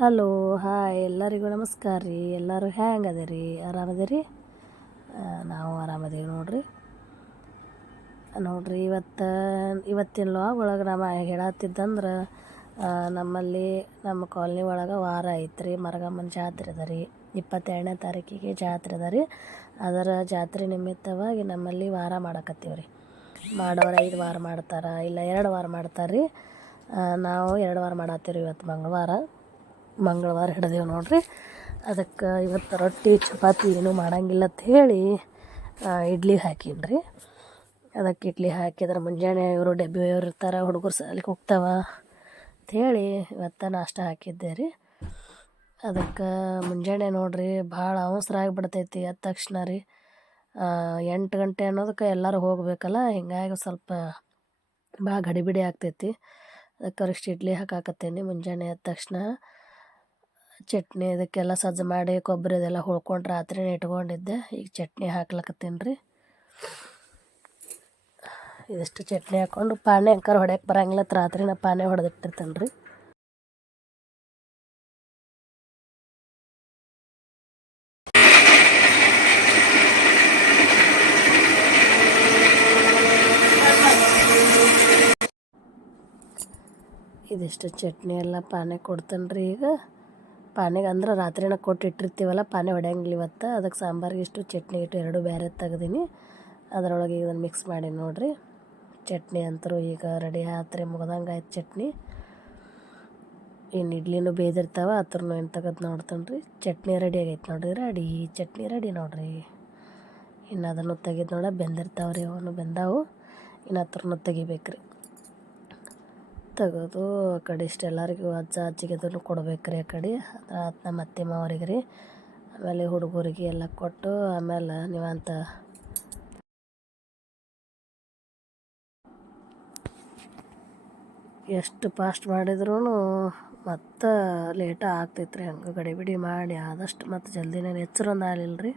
Hello, hi, ಎಲ್ಲರಿಗೂ ನಮಸ್ಕಾರ ರೀ. ಎಲ್ಲರೂ ಹ್ಯಾಂಗೆ ಅದಿರಿ? ಆರಾಮದಿರಿ? ನಾವು ಆರಾಮದೇವಿ ನೋಡ್ರಿ. ನೋಡ್ರಿ, ಇವತ್ತು, ಇವತ್ತಿನ ಲಾಗ್ ಒಳಗೆ ನಮ್ಮ ಹೇಳತ್ತಿದ್ದಂದ್ರೆ ನಮ್ಮಲ್ಲಿ ನಮ್ಮ ಕಾಲನಿ ಒಳಗೆ ವಾರ ಐತ್ರಿ. ಮರಗಮ್ಮನ ಜಾತ್ರೆ ಅದ ರೀ. ಇಪ್ಪತ್ತೆರಡನೇ ತಾರೀಕಿಗೆ ಜಾತ್ರೆ ಅದ ರೀ. ಅದರ ಜಾತ್ರೆ ನಿಮಿತ್ತವಾಗಿ ನಮ್ಮಲ್ಲಿ ವಾರ ಮಾಡಕತ್ತೀವಿ ರೀ. ಮಾಡೋರು ಐದು ವಾರ ಮಾಡ್ತಾರೆ, ಇಲ್ಲ ಎರಡು ವಾರ ಮಾಡ್ತಾರೆ ರೀ ನಾವು ಎರಡು ವಾರ ಮಾಡತ್ತೀವಿ ಇವತ್ತು ಮಂಗಳವಾರ. ಮಂಗಳವಾರ ಹಿಡ್ದೇವು ನೋಡ್ರಿ. ಅದಕ್ಕೆ ಇವತ್ತು ರೊಟ್ಟಿ, ಚಪಾತಿ ಏನೂ ಮಾಡಂಗಿಲ್ಲ ಅಂತ ಹೇಳಿ ಇಡ್ಲಿ ಹಾಕೀನಿ ರೀ ಅದಕ್ಕೆ ಇಡ್ಲಿ ಹಾಕಿದ್ರೆ ಮುಂಜಾನೆ ಇವರು ಡಬ್ಬಿ ಅವ್ರು ಇರ್ತಾರೆ, ಹುಡುಗರು ಸಾಲಿಗೆ ಹೋಗ್ತಾವ ಅಂಥೇಳಿ ಇವತ್ತು ನಾಷ್ಟ ಹಾಕಿದ್ದೆ ರೀ. ಅದಕ್ಕೆ ಮುಂಜಾನೆ ನೋಡ್ರಿ ಭಾಳ ಅವಸರ ಆಗಿಬಿಡ್ತೈತಿ ಎದ್ದ ತಕ್ಷಣ ರೀ. ಎಂಟು ಗಂಟೆ ಅನ್ನೋದಕ್ಕೆ ಎಲ್ಲರೂ ಹೋಗಬೇಕಲ್ಲ, ಹಿಂಗಾಗಿ ಸ್ವಲ್ಪ ಭಾಳ ಗಡಿಬಿಡಿ ಆಗ್ತೈತಿ. ಅದಕ್ಕೆ ಇಡ್ಲಿ ಹಾಕಾಕತ್ತೇನಿ ಮುಂಜಾನೆ ಎದ್ದ ತಕ್ಷಣ. ಚಟ್ನಿ ಇದಕ್ಕೆಲ್ಲ ಸಜ್ಜು ಮಾಡಿ ಕೊಬ್ಬರಿ ಅದೆಲ್ಲ ಹುಳ್ಕೊಂಡು ರಾತ್ರಿನೇ ಇಟ್ಕೊಂಡಿದ್ದೆ. ಈಗ ಚಟ್ನಿ ಹಾಕ್ಲಕ್ಕತ್ತೀನಿ ರೀ ಇದಿಷ್ಟು ಚಟ್ನಿ ಹಾಕ್ಕೊಂಡು ಪಾನೆ ಅಂಕರ್ ಹೊಡ್ಯಕ್ಕೆ ಬರಂಗಿಲ್ಲ ರಾತ್ರಿ ನಾ ಪಾನೆ ಹೊಡೆದಿಟ್ಟಿರ್ತೇನೆ ರೀ ಇದಿಷ್ಟು ಚಟ್ನಿ ಎಲ್ಲ ಪಾನೆ ಕೊಡ್ತೇನೆ ರೀ ಈಗ. ಪಾನೆಗೆ ಅಂದ್ರೆ ರಾತ್ರಿನ ಕೊಟ್ಟು ಇಟ್ಟಿರ್ತೀವಲ್ಲ, ಪಾನೆ ಹೊಡ್ಯಂಗಿಲ್ಲ ಇವತ್ತು. ಅದಕ್ಕೆ ಸಾಂಬಾರಿಗೆ ಇಷ್ಟು ಚಟ್ನಿ ಇಟ್ಟು ಎರಡು ಬೇರೆ ತೆಗ್ದೀನಿ. ಅದರೊಳಗೆ ಇದನ್ನು ಮಿಕ್ಸ್ ಮಾಡಿ ನೋಡಿರಿ. ಚಟ್ನಿ ಅಂತರೂ ಈಗ ರೆಡಿ ಆತ್ರಿ, ಮುಗ್ದಂಗೆ ಆಯ್ತು ಚಟ್ನಿ. ಇನ್ನು ಇಡ್ಲಿನೂ ಬೇದಿರ್ತಾವ ಹತ್ರನೂ ಏನು ತೆಗೆದು ನೋಡ್ತಾನೆ ರೀ ಚಟ್ನಿ ರೆಡಿ ಆಗೈತೆ ನೋಡ್ರಿ ರೆಡಿ ಚಟ್ನಿ ರೆಡಿ ನೋಡ್ರಿ. ಇನ್ನು ಅದನ್ನು ತೆಗೆದು ನೋಡ ಬೆಂದಿರ್ತಾವೆ ರೀ ಅವನು ಬೆಂದಾವು. ಇನ್ನು ಹತ್ರನೂ ತೆಗಿಬೇಕು ರೀ ತೆಗೆದು ಆ ಕಡೆ ಇಷ್ಟು ಎಲ್ಲರಿಗೂ ಅಜ್ಜ, ಅಜ್ಜಿಗೆ ಅದನ್ನು ಕೊಡ್ಬೇಕು ರೀ ಆ ಕಡೆ. ಅದು ನಮ್ಮ ಅತ್ತೆ ಮಾವರಿಗೆ ರೀ ಆಮೇಲೆ ಹುಡುಗರಿಗೆ ಎಲ್ಲ ಕೊಟ್ಟು ಆಮೇಲೆ ನೀವಂತ ಎಷ್ಟು ಫಾಸ್ಟ್ ಮಾಡಿದ್ರೂ ಮತ್ತೆ ಲೇಟ ಆಗ್ತೈತೆ ರೀ ಹಂಗೆ ಗಡಿಬಿಡಿ ಮಾಡಿ ಆದಷ್ಟು ಮತ್ತು ಜಲ್ದಿನೇ ಎಚ್ಚರೊಂದು ಆಗಲಿಲ್ಲ ರೀ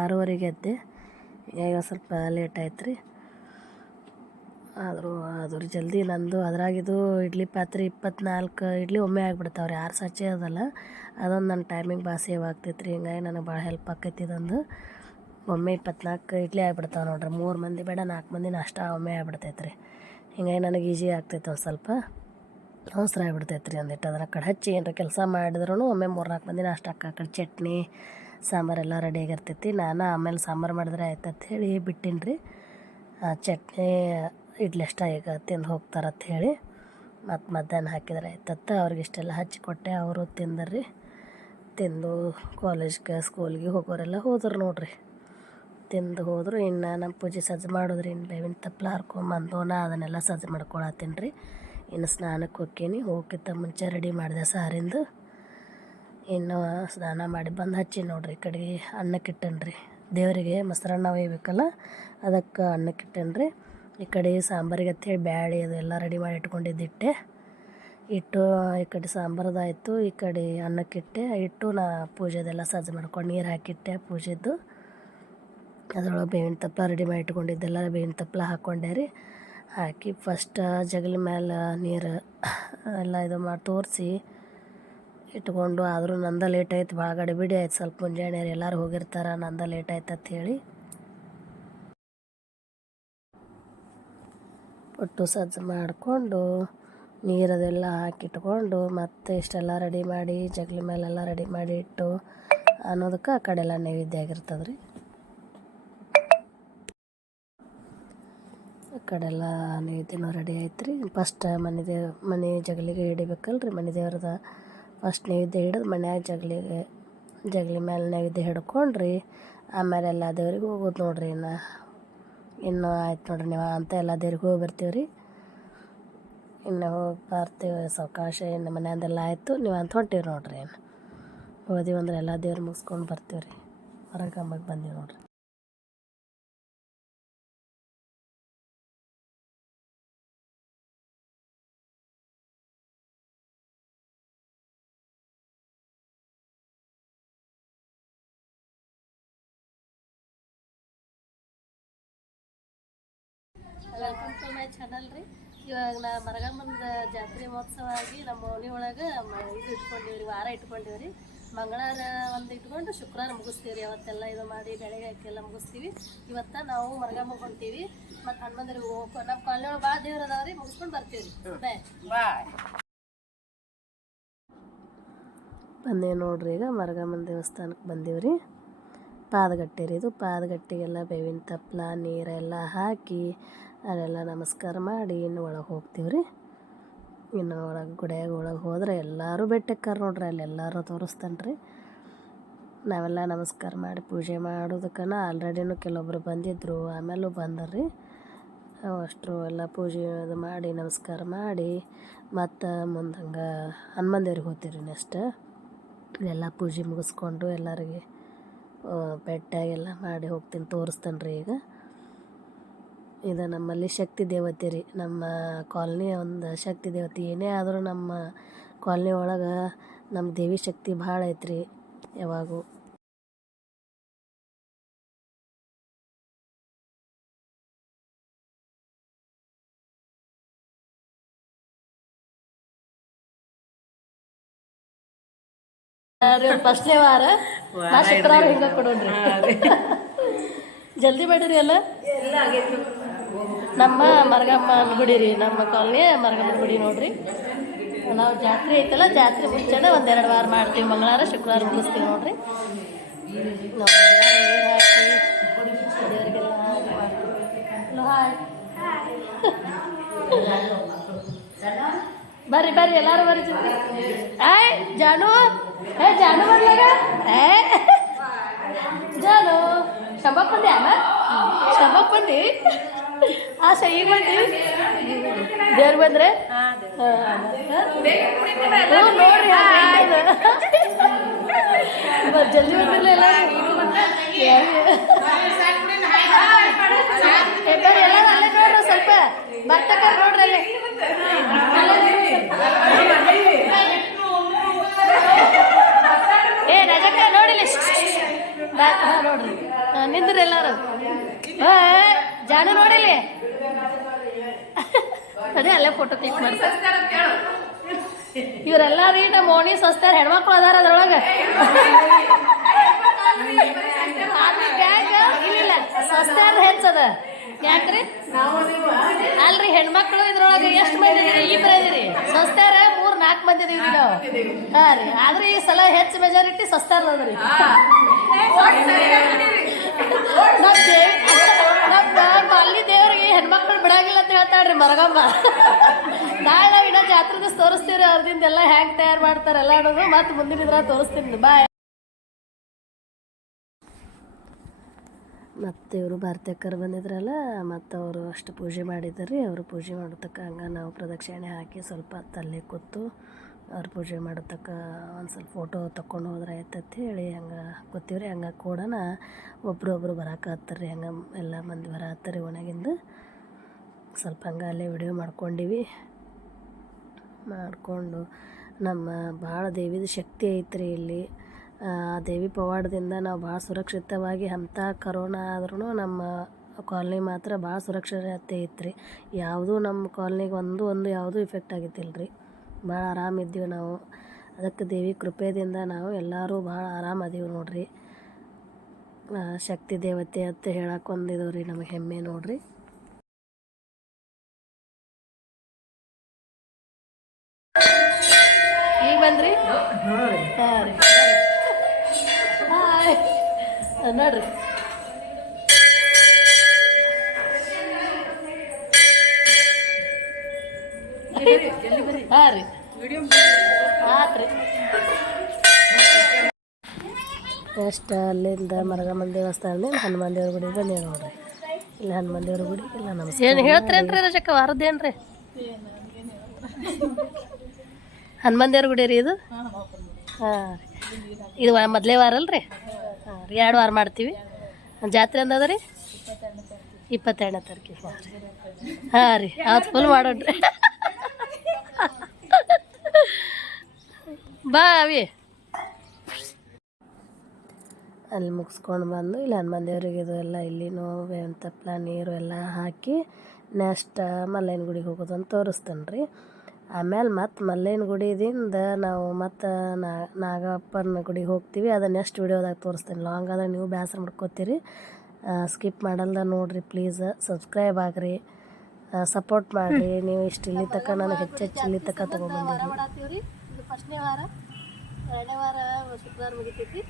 ಆರೂವರೆಗೆ ಎದ್ದೆ. ಈಗ ಸ್ವಲ್ಪ ಲೇಟ್ ಆಯ್ತು ರೀ ಆದರೂ ಅದ್ರ ಜಲ್ದಿ ನಂದು ಅದ್ರಾಗಿದು ಇಡ್ಲಿ ಪಾತ್ರೆ ಇಪ್ಪತ್ನಾಲ್ಕು ಇಡ್ಲಿ ಒಮ್ಮೆ ಆಗಿಬಿಡ್ತಾವೆ ರೀ ಆರು ಸಚ್ಚೆ ಅದಲ್ಲ. ಅದೊಂದು ನನ್ನ ಟೈಮಿಂಗ್ ಭಾಳ ಸೇವ್ ಆಗ್ತೈತೆ ರೀ ಹಿಂಗಾಗಿ ನನಗೆ ಭಾಳ ಹೆಲ್ಪ್ ಆಕೈತಿ ಇದೊಂದು ಒಮ್ಮೆ ಇಪ್ಪತ್ನಾಲ್ಕು ಇಡ್ಲಿ ಆಗಿಬಿಡ್ತಾವೆ ನೋಡ್ರಿ. ಮೂರು ಮಂದಿ ಬೇಡ, ನಾಲ್ಕು ಮಂದಿ ನಾಷ್ಟ ಒಮ್ಮೆ ಆಗ್ಬಿಡ್ತೈತೆ ರೀ ಹಿಂಗಾಗಿ ನನಗೆ ಈಜಿ ಆಗ್ತೈತೆ ಒಂದು ಸ್ವಲ್ಪ. ಅವಸರ ಆಗಿಬಿಡ್ತೈತೆ ರೀ ಒಂದಿಟ್ಟು ಅದನ್ನು ಕಡೆ ಹಚ್ಚಿ ಏನಾರ ಕೆಲಸ ಮಾಡಿದ್ರೂ ಒಮ್ಮೆ ಮೂರು ನಾಲ್ಕು ಮಂದಿ ನಾಷ್ಟ ಕಡೆ ಚಟ್ನಿ ಸಾಂಬಾರೆಲ್ಲ ರೆಡಿ ಆಗಿರ್ತೈತಿ. ನಾನು ಆಮೇಲೆ ಸಾಂಬಾರು ಮಾಡಿದ್ರೆ ಆಯ್ತು ಹೇಳಿ ಬಿಟ್ಟಿನಿ ರೀ ಚಟ್ನಿ ಇಡ್ಲಿ ಅಷ್ಟ ಈಗ ತಿಂದು ಹೋಗ್ತಾರೆ ಅಂತ ಹೇಳಿ ಮತ್ತು ಮಧ್ಯಾಹ್ನ ಹಾಕಿದ್ರೆ. ಆಯ್ತತ್ತ, ಅವ್ರಿಗೆ ಇಷ್ಟೆಲ್ಲ ಹಚ್ಚಿ ಕೊಟ್ಟೆ. ಅವರು ತಿಂದರ್ರಿ. ತಿಂದು ಕಾಲೇಜ್ಗೆ ಸ್ಕೂಲ್ಗೆ ಹೋಗೋರೆಲ್ಲ ಹೋದ್ರು ನೋಡ್ರಿ. ತಿಂದು ಹೋದರು, ಇನ್ನು ನಮ್ಮ ಪೂಜೆ ಸಜ್ಜು ಮಾಡಿದ್ರಿ. ಇನ್ನು ಬೇವಿನ ತಪ್ಪಲ ಹರ್ಕೊಂಬಂದು ನಾ ಅದನ್ನೆಲ್ಲ ಸಜ್ಜು ಮಾಡ್ಕೊಳತ್ತೀನಿ ರೀ ಇನ್ನು ಸ್ನಾನಕ್ಕೆ ಹೋಗ್ತೀನಿ ಹೋಗಿತ್ತ ಮುಂಚೆ ರೆಡಿ ಮಾಡಿದೆ ಸಾರಿಂದು. ಇನ್ನು ಸ್ನಾನ ಮಾಡಿ ಬಂದು ಹಚ್ಚಿ ನೋಡ್ರಿ. ಕಡೆಗೆ ಅನ್ನಕ್ಕಿಟ್ಟನ್ರಿ ದೇವರಿಗೆ ಮೊಸರನ್ನ ಒಯ್ಬೇಕಲ್ಲ, ಅದಕ್ಕೆ ಅನ್ನಕ್ಕೆ ಇಟ್ಟನ್ರಿ ಈ ಕಡೆ ಸಾಂಬಾರಿಗೆ ಅಂತೇಳಿ ಬ್ಯಾಳೆ ಅದೆಲ್ಲ ರೆಡಿ ಮಾಡಿ ಇಟ್ಕೊಂಡಿದ್ದಿಟ್ಟೆ ಇಟ್ಟು ಈ ಕಡೆ ಸಾಂಬಾರದಾಯಿತು ಈ ಕಡೆ ಅನ್ನಕ್ಕಿಟ್ಟೆ ಇಟ್ಟು ನಾ ಪೂಜೆದೆಲ್ಲ ಸಜ್ಜು ಮಾಡ್ಕೊಂಡು ನೀರು ಹಾಕಿಟ್ಟೆ ಪೂಜೆದ್ದು ಅದರೊಳಗೆ ಬೇವಿನ ತಪ್ಪಲ ರೆಡಿ ಮಾಡಿ ಇಟ್ಕೊಂಡಿದ್ದೆಲ್ಲ ಬೇವಿನ ತಪ್ಪಲ ಹಾಕ್ಕೊಂಡೆ ರೀ. ಹಾಕಿ ಫಸ್ಟ್ ಜಗಲ ಮೇಲೆ ನೀರು ಎಲ್ಲ ಇದು ಮಾಡಿ ತೋರಿಸಿ ಇಟ್ಕೊಂಡು ಆದರೂ ನಂದ ಲೇಟ್ ಆಯ್ತು, ಭಾಳ ಗಡಿಬಿಡಿ ಆಯ್ತು, ಸ್ವಲ್ಪ ಮುಂಜಾನೆ ಎಲ್ಲರೂ ಹೋಗಿರ್ತಾರೆ, ನಂದ ಲೇಟ್ ಆಯ್ತು ಅಂತ ಹೇಳಿ. ಒಟ್ಟು ಸಜ್ಜು ಮಾಡಿಕೊಂಡು ನೀರದೆಲ್ಲ ಹಾಕಿಟ್ಕೊಂಡು ಮತ್ತೆ ಇಷ್ಟೆಲ್ಲ ರೆಡಿ ಮಾಡಿ ಜಗಲಿ ಮೇಲೆಲ್ಲ ರೆಡಿ ಮಾಡಿ ಇಟ್ಟು ಅನ್ನೋದಕ್ಕೆ ಆ ಕಡೆ ಎಲ್ಲ ನೈವೇದ್ಯ ಆಗಿರ್ತದೆ ರೀ. ಆ ಕಡೆ ಎಲ್ಲ ನೈವೇದ್ಯನೂ ರೆಡಿ ಆಯ್ತು ರೀ. ಫಸ್ಟ್ ಮನೆ ದೇವ್, ಮನೆ ಜಗಲಿಗೆ ಹಿಡಿಬೇಕಲ್ರಿ. ಮನೆ ದೇವ್ರದ ಫಸ್ಟ್ ನೈವೇದ್ಯ ಹಿಡಿದು ಮನ್ಯಾಗ ಜಗಲಿಗೆ, ಜಗಲಿ ಮೇಲೆ ನೈವೇದ್ಯ ಹಿಡ್ಕೊಂಡ್ರಿ. ಆಮೇಲೆ ಎಲ್ಲ ದೇವ್ರಿಗೆ ಹೋಗೋದು ನೋಡ್ರಿ ಇನ್ನು. ಇನ್ನು ಆಯ್ತು ನೋಡ್ರಿ ನೀವು ಅಂತ ಎಲ್ಲ ದೇವ್ರಿಗೆ ಹೋಗಿ ಬರ್ತೀವಿ ರೀ ಇನ್ನು ಹೋಗಿ ಬರ್ತೀವಿ ಸಾವಕಾಶ ಇನ್ನು ಮನೆಯಂದೆಲ್ಲ ಆಯಿತು. ನೀವು ಅಂತ ಹೊಂಟೀವಿ ನೋಡ್ರಿ ಏನು ಹೋದಿವಂದ್ರೆ ಎಲ್ಲ ದೇವ್ರು ಮುಗಿಸ್ಕೊಂಡು ಬರ್ತೀವಿ ರೀ ಕಂಬಕ್ಕೆ ಬಂದೀವಿ ನೋಡ್ರಿ. ವೆಲ್ಕಮ್ ಟು ಮೈ ಚಾನಲ್ ರೀ. ಇವಾಗ ನಾ ಮರಗಮ್ಮನ ಜಾತ್ರೆ ಮಹೋತ್ಸವ ಆಗಿ ನಮ್ಮ ಓಣಿ ಒಳಗೆ ಇದು ಇಟ್ಕೊಂಡಿವ್ರಿ, ವಾರ ಇಟ್ಕೊಂಡಿವ್ರಿ. ಮಂಗಳವಾರ ಒಂದು ಇಟ್ಕೊಂಡು ಶುಕ್ರವಾರ ಮುಗಿಸ್ತೀವಿ ರೀ ಅವತ್ತೆಲ್ಲ ಇದು ಮಾಡಿ ಬೆಳಗ್ಗೆ ಹಾಕಿಲ್ಲ ಮುಗಿಸ್ತೀವಿ. ಇವತ್ತ ನಾವು ಮರಗಮ್ಮ ಹೊಂಟೀವಿ. ಮತ್ತು ಹನುಮಂದರಿಗೆ ಹೋಗೋ ನಮ್ಮ ಕಾಲೊಳಗೆ ಭಾಳ ದೇವ್ರು ಅದಾವ ರೀ. ಮುಗಿಸ್ಕೊಂಡು ಬರ್ತೀವಿ ರೀ ಬಾಯ್ ಬಾಯ್ ಬಂದೇವು ನೋಡ್ರಿ ಈಗ ಮರಗಮ್ಮನ ದೇವಸ್ಥಾನಕ್ಕೆ ಬಂದೀವ್ರಿ. ಪಾದಗಟ್ಟೆ ರೀ. ಇದು ಪಾದಗಟ್ಟೆಗೆಲ್ಲ ಬೇವಿನ ತಪ್ಪಲ ನೀರೆಲ್ಲ ಹಾಕಿ ಅಲ್ಲೆಲ್ಲ ನಮಸ್ಕಾರ ಮಾಡಿ ಇನ್ನು ಒಳಗೆ ಹೋಗ್ತೀವಿ ರೀ. ಇನ್ನು ಒಳಗೆ ಗುಡಿಯಾಗ ಒಳಗೆ ಹೋದ್ರೆ ಎಲ್ಲರೂ ಬೆಟ್ಟಕ್ಕಾರ ನೋಡ್ರಿ, ಅಲ್ಲಿ ಎಲ್ಲರೂ ತೋರಿಸ್ತಾನೆ ರೀ. ನಾವೆಲ್ಲ ನಮಸ್ಕಾರ ಮಾಡಿ ಪೂಜೆ ಮಾಡೋದಕ್ಕನ ಆಲ್ರೆಡಿನೂ ಕೆಲವೊಬ್ರು ಬಂದಿದ್ದರು ಆಮೇಲೂ ಬಂದರ್ರಿ ಅಷ್ಟು ಎಲ್ಲ ಪೂಜೆ ಅದು ಮಾಡಿ, ನಮಸ್ಕಾರ ಮಾಡಿ ಮತ್ತು ಮುಂದೆ ಹಂಗೆ ಹನುಮಾನ್ ಹೋಗ್ತೀವಿ ರೀ ನೆಕ್ಸ್ಟ್. ಎಲ್ಲ ಪೂಜೆ ಮುಗಿಸ್ಕೊಂಡು ಎಲ್ಲರಿಗೆ ಬೆಟ್ಟಾಗೆಲ್ಲ ಮಾಡಿ ಹೋಗ್ತೀನಿ, ತೋರಿಸ್ತೇನೆ ರೀ ಈಗ. ಇದು ನಮ್ಮಲ್ಲಿ ಶಕ್ತಿ ದೇವತೆ ರೀ. ನಮ್ಮ ಕಾಲನಿಯ ಒಂದು ಶಕ್ತಿ ದೇವತೆ, ಏನೇ ಆದರೂ ನಮ್ಮ ಕಾಲನಿ ಒಳಗೆ ನಮ್ಮ ದೇವಿ ಶಕ್ತಿ ಭಾಳ ಐತ್ರಿ ಯಾವಾಗೂ. ಫಸ್ಟ್ನೇ ವಾರ? ನಾ ಶುಕ್ರವಾರ ಹಿಂಗ ಕೊಡೋಣ್ರಿ. ಜಲ್ದಿ ಬೇಡ್ರಿ ಎಲ್ಲ? ನಮ್ಮ ಮರಗಮ್ಮನ ಗುಡಿ ರೀ ನಮ್ಮ ಕಾಲನಿ ಮರಗಮ್ಮನ ಗುಡಿ ನೋಡ್ರಿ. ನಾವು ಜಾತ್ರೆ ಐತಲ್ಲ ಜಾತ್ರೆ ಮುಂಚೆನೆ ಒಂದೆರಡು ವಾರ ಮಾಡ್ತೀವಿ ಮಂಗಳವಾರ ಶುಕ್ರವಾರ ಮುಗಿಸ್ತೀವಿ ನೋಡ್ರಿ. ಹಾಯ್ ಬರ್ರಿ ಬರ್ರಿ, ಎಲ್ಲಾರು ಬರ್ರಿ ಜೊತೆ. ಆಯ್ ಜಾನು, ಏ, ಜಾನು ಬರ್ಲಾಗ ಏ, ಜಾನು ಶಂಬಕ್ ಬಂದೆ ಅಮ್ಮ ಶಂಬಕ್ ಬಂದಿ? ಆಶಾ ಈಗ ಬಂದಿ? ದೇವ್ರು ಬಂದ್ರೆ? ನೋಡ್ರಿ ಜಲ್ದಿ ಬಂದಿರಲಿಲ್ಲ ಎಲ್ಲ ಎಲ್ಲಾರು ನೋಡ್ರಿ, ಸ್ವಲ್ಪ ಬರ್ತಕ್ಕ ನೋಡ್ರಿ ಅಲ್ಲೇ ಏ ರಜಕ್ಕ ನೋಡಿಲಿ ಬಾ- ಹಾ, ನೋಡ್ರಿ ನಿಂದ್ರಿ ಎಲ್ಲಾರು. ಜಾನು ನೋಡಿಲಿ ಅದೇ ಅಲ್ಲೇ ಫೋಟೋ ಕ್ಲಿಕ್ ಮಾಡಿ ಇವರೆಲ್ಲ ರೀ ನಮ್ಮ ಓಣಿ ಸ್ವಸ್ಥರ ಹೆಣ್ಮಕ್ಳು ಅದಾರ ಅದ್ರೊಳಗೆ. ಇಲ್ಲ ಸ್ವಸ್ಥರ ಹೆಚ್ಚದ ಯಾಕ್ರಿ? ಅಲ್ರಿ, ಹೆಣ್ಮಕ್ಳು ಇದ್ರೊಳಗೆ ಎಷ್ಟು ಮಂದಿ ಇಬ್ರು ಮೂರ್ ನಾಲ್ಕು ಮಂದಿ ಇದೀವಿ ನಾವು ಹಾ ರೀ. ಆದ್ರೆ ಈ ಸಲ ಹೆಚ್ಚು ಮೆಜಾರಿಟಿ ಸಸ್ತಾರ ಅದ್ರಿ ನಮ್ಮ ಅಲ್ಲಿ ದೇವ್ರಿಗೆ ಹೆಣ್ಮಕ್ಳು ಬಿಡಾಗಿಲ್ಲ ಅಂತ ಹೇಳ್ತಾಳ್ರಿ ಮರಗಮ್ಮ ನಾಳೆ ಇನ್ನ ಜಾತ್ರೆ ತೋರಿಸ್ತೀರಿ ಅವ್ರದಿಂದ ಎಲ್ಲ ಹ್ಯಾಂಗ್ ತಯಾರು ಮಾಡ್ತಾರೆ ಎಲ್ಲ ಅನ್ನೋದು ಮತ್ತೆ ಮುಂದಿನ ಇದ್ರ ತೋರಿಸ್ತೀನಿ. ಬಾಯ್ ಮತ್ತು ಇವರು ಭಾರತೀಯಕ್ಕರು ಬಂದಿದ್ರಲ್ಲ, ಮತ್ತು ಅವರು ಅಷ್ಟು ಪೂಜೆ ಮಾಡಿದ್ದಾರೆ ಅವರು ಪೂಜೆ ಮಾಡತಕ್ಕ ಹಂಗೆ ನಾವು ಪ್ರದಕ್ಷಿಣೆ ಹಾಕಿ ಸ್ವಲ್ಪ ತಲೆ ಕೂತು ಅವ್ರು ಪೂಜೆ ಮಾಡತಕ್ಕ ಒಂದು ಸ್ವಲ್ಪ ಫೋಟೋ ತಕೊಂಡು ಹೋದ್ರೆ ಆಯ್ತಂತ ಹೇಳಿ ಹಂಗೆ ಕೂತೀವ್ರಿ ಹಂಗೆ ಕೂಡನ ಒಬ್ರೊಬ್ರು ರೀ. ಹಂಗೆ ಎಲ್ಲ ಮಂದಿ ಬರತ್ತಾರಿ ಒಣಗಿಂದ. ಸ್ವಲ್ಪ ಹಂಗೆ ಅಲ್ಲೇ ವಿಡಿಯೋ ಮಾಡ್ಕೊಂಡಿವಿ. ಮಾಡಿಕೊಂಡು ನಮ್ಮ ಭಾಳ ದೇವಿದ ಶಕ್ತಿ ಐತ್ರಿ ಇಲ್ಲಿ. ದೇವಿ ಪವಾಡದಿಂದ ನಾವು ಭಾಳ ಸುರಕ್ಷಿತವಾಗಿ ಅಂಥ ಕರೋನಾ ಆದ್ರೂ ನಮ್ಮ ಕಾಲನಿ ಮಾತ್ರ ಭಾಳ ಸುರಕ್ಷತೆ ಐತ್ರಿ ಯಾವುದೂ ನಮ್ಮ ಕಾಲ್ನಿಗೆ ಒಂದು ಒಂದು ಯಾವುದೂ ಇಫೆಕ್ಟ್ ಆಗಿದ್ದಿಲ್ಲ ರೀ ಭಾಳ ಆರಾಮಿದ್ದೀವಿ ನಾವು. ಅದಕ್ಕೆ ದೇವಿ ಕೃಪೆಯಿಂದ ನಾವು ಎಲ್ಲರೂ ಭಾಳ ಆರಾಮದೀವಿ ನೋಡ್ರಿ. ಶಕ್ತಿ ದೇವತೆ ಅಂತ ಹೇಳಕ್ಕೆ ರೀ ನಮಗೆ ಹೆಮ್ಮೆ ನೋಡ್ರಿ. ಈಗ ಬಂದ್ರಿ? ಹಾಂ ರೀ. ನೋಡ್ರಿ. ಹಾಂ ರೀ. ಆತ್ರಿ. ನೆಕ್ಸ್ಟ್ ಅಲ್ಲಿಂದ ಮರಗಮ್ಮನ ದೇವಸ್ಥಾನದಿಂದ ಹನುಮಾನ್ ದೇವ್ರ ಗುಡಿ ಬನ್ನಿ ನೋಡ್ರಿ. ಇಲ್ಲ ಹನುಮಾನ್ ದೇವ್ರ ಗುಡಿ ಇಲ್ಲ ನಮಸ್ಕಾರ. ಏನು ಹೇಳ್ತೀರೇನ್ರಿ ರಜಕ್ಕ ವಾರದ್ದೇನ್ರಿ ಹನುಮಾನ್ ದೇವ್ರ ಗುಡಿ ರೀ ಇದು? ಹಾಂ ಇದು ಮೊದಲೇ ವಾರ ಅಲ್ರಿ? ಎರಡು ವಾರ ಮಾಡ್ತೀವಿ. ಜಾತ್ರೆ ಅಂದದ ರೀ ಇಪ್ಪತ್ತೆರಡನೇ ತಾರೀಕು. ಹಾಂ ರೀ, ಅವತ್ತು ಫುಲ್ ಮಾಡೋಣ್ರಿ. ಬಾ ಅವಿ. ಅಲ್ಲಿ ಮುಗಿಸ್ಕೊಂಡು ಬಂದು ಇಲ್ಲ ಹನುಮಾನ್ ದೇವರಿಗೆ ಇದು ಎಲ್ಲ ಇಲ್ಲಿನೂ ಬೇವಿನ ತಪ್ಪಲ ನೀರು ಎಲ್ಲ ಹಾಕಿ ನೆಕ್ಸ್ಟ್ ಮಲ್ಲಯ್ಯನ ಗುಡಿಗೆ ಹೋಗೋದು ಅಂತ ತೋರಿಸ್ತೇನೆ ರೀ ಆಮೇಲೆ ಮತ್ತು ಮಲ್ಲೇನ ಗುಡಿದಿಂದ ನಾವು ಮತ್ತು ನಾಗಪ್ಪನ ಗುಡಿಗೆ ಹೋಗ್ತೀವಿ. ಅದು ನೆಕ್ಸ್ಟ್ ವೀಡಿಯೋದಾಗ ತೋರಿಸ್ತೀನಿ. ಲಾಂಗ್ ಆದ್ರೆ ನೀವು ಬೇಸರ ಮಾಡ್ಕೋತೀರಿ. ಸ್ಕಿಪ್ ಮಾಡಲ್ದ ನೋಡಿರಿ ಪ್ಲೀಸ್ ಸಬ್ಸ್ಕ್ರೈಬ್ ಆಗಿರಿ. ಸಪೋರ್ಟ್ ಮಾಡಿರಿ. ನೀವು ಇಷ್ಟು ಇಲ್ಲಿ ತಕ್ಕ ನನಗೆ ಹೆಚ್ಚು ಹೆಚ್ಚು ಇಲ್ಲಿ ತಕ್ಕ ತೊಗೊಂಡ್ಬಂದಿರಿ ಫಸ್ಟ್ನೇ ವಾರ. ಎರಡನೇ ವಾರ ಶುಕ್ರವಾರ ಮುಗಿತೈತಿ.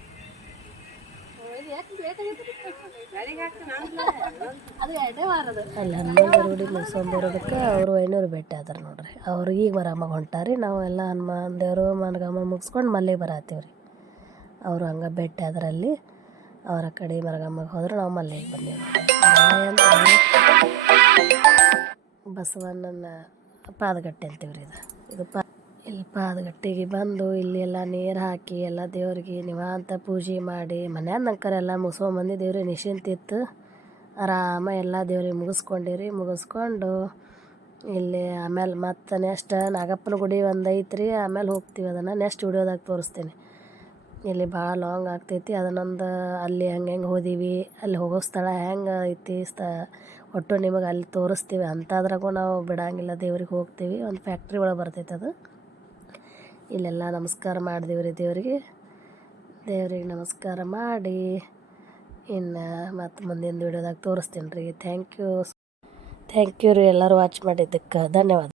ಅಲ್ಲಿ ಹನುಮಾನ್ ರೂಢಿ ಮುಗಿಸ್ಕೊಂಡ್ ಬರೋದಕ್ಕೆ ಅವರು ಐನೂರು ಭೇಟಿ ಆದ್ರೆ ನೋಡ್ರಿ ಅವ್ರಿಗೆ ಈಗ ಮರಾಮಾಗ ಹೊಂಟಾರಿ ನಾವೆಲ್ಲ ಹನುಮಾನ್ ದೇವರು ಮನಗಮ್ಮ ಮುಗಿಸ್ಕೊಂಡು ಮಲ್ಲಿಗೆ ಬರತ್ತೀವಿ ರೀ ಅವರು ಹಂಗೆ ಭೇಟಿ ಆದ್ರೆ ಅಲ್ಲಿ ಅವರ ಕಡೆ ಮರಗಮ್ಮಗೆ ಹೋದ್ರೆ ನಾವು ಮಲ್ಲಿಗೆ ಬಂದೀವಿ ಬಸವಣ್ಣನ ಪಾದಗಟ್ಟೆ ಅಂತೀವಿ ರೀ ಇದು ಇದು ಪಾ ಇಲ್ಲಿ ಪಾದಗಟ್ಟೆಗೆ ಬಂದು ಇಲ್ಲಿ ಎಲ್ಲ ನೀರು ಹಾಕಿ, ಎಲ್ಲ ದೇವ್ರಿಗೆ ನಿವಾಂತ ಪೂಜೆ ಮಾಡಿ ಮನ್ಯಾಗ ನಂಕರ ಎಲ್ಲ ಮುಗಿಸ್ಕೊಂಬಂದು ದೇವ್ರಿಗೆ ನಿಶ್ಚಿಂತಿತ್ತು ಆರಾಮ ಎಲ್ಲ ದೇವ್ರಿಗೆ ಮುಗಿಸ್ಕೊಂಡಿರಿ ಮುಗಿಸ್ಕೊಂಡು ಇಲ್ಲಿ ಆಮೇಲೆ ಮತ್ತೆ ನೆಕ್ಸ್ಟ್ ನಾಗಪ್ಪನ ಗುಡಿ ಒಂದು ಐತ್ರಿ, ಆಮೇಲೆ ಹೋಗ್ತೀವಿ ಅದನ್ನು ನೆಕ್ಸ್ಟ್ ವಿಡಿಯೋದಾಗ ತೋರಿಸ್ತೀನಿ. ಇಲ್ಲಿ ಭಾಳ ಲಾಂಗ್ ಆಗ್ತೈತಿ, ಅದನ್ನೊಂದು ಅಲ್ಲಿ ಹೆಂಗೆ ಹೆಂಗೆ ಹೋದೀವಿ, ಅಲ್ಲಿ ಹೋಗೋ ಸ್ಥಳ ಹೆಂಗೆ ಐತಿ ಸ್ಥ ಒಟ್ಟು ನಿಮಗೆ ಅಲ್ಲಿ ತೋರಿಸ್ತೀವಿ. ಅಂಥದ್ರಾಗೂ ನಾವು ಬಿಡಂಗಿಲ್ಲ, ದೇವ್ರಿಗೆ ಹೋಗ್ತೀವಿ. ಒಂದು ಫ್ಯಾಕ್ಟ್ರಿ ಒಳಗೆ ಬರ್ತೈತೆ ಅದು. ಇಲ್ಲೆಲ್ಲ ನಮಸ್ಕಾರ ಮಾಡಿದೀವಿ ರೀ ದೇವರಿಗೆ. ದೇವ್ರಿಗೆ ನಮಸ್ಕಾರ ಮಾಡಿ. ಇನ್ನು ಮತ್ತು ಮುಂದಿನ ವಿಡಿಯೋದಾಗ ತೋರಿಸ್ತೀನಿ ರೀ. ಥ್ಯಾಂಕ್ ಯು ಥ್ಯಾಂಕ್ ಯು ರೀ ಎಲ್ಲರೂ ವಾಚ್ ಮಾಡಿದ್ದಕ್ಕೆ. ಧನ್ಯವಾದ.